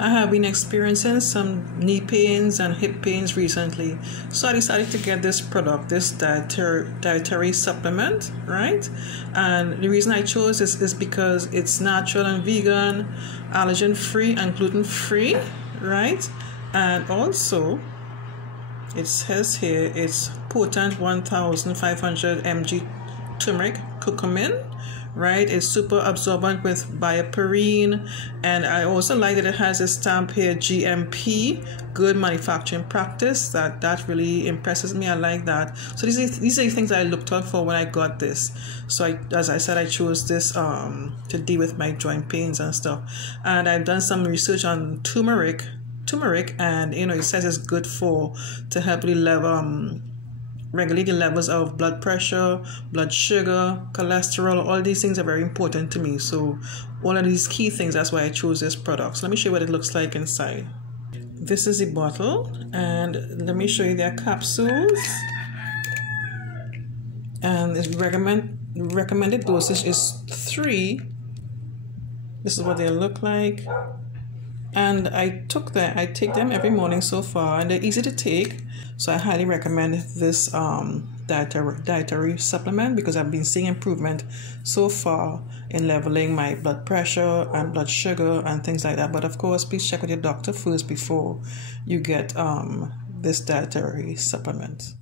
I have been experiencing some knee pains and hip pains recently, so I decided to get this product, this dietary supplement, right? And the reason I chose this is because it's natural and vegan, allergen free and gluten free, right? And also it says here it's potent 1500 mg turmeric curcumin, right? It's super absorbent with BioPerine, and I also like that it has a stamp here, GMP, good manufacturing practice. That really impresses me. I like that. So these are the things I looked out for when I got this. So as I said, I chose this to deal with my joint pains and stuff. And I've done some research on turmeric, and it says it's good to help regulate the levels of blood pressure, blood sugar, cholesterol. All these things are very important to me. So all of these key things, that's why I chose this product. So let me show you what it looks like inside. This is the bottle, and let me show you their capsules. And the recommended dosage is 3. This is what they look like. And I take them every morning so far, and they're easy to take. So I highly recommend this dietary supplement because I've been seeing improvement so far in leveling my blood pressure and blood sugar and things like that. But of course, please check with your doctor first before you get this dietary supplement.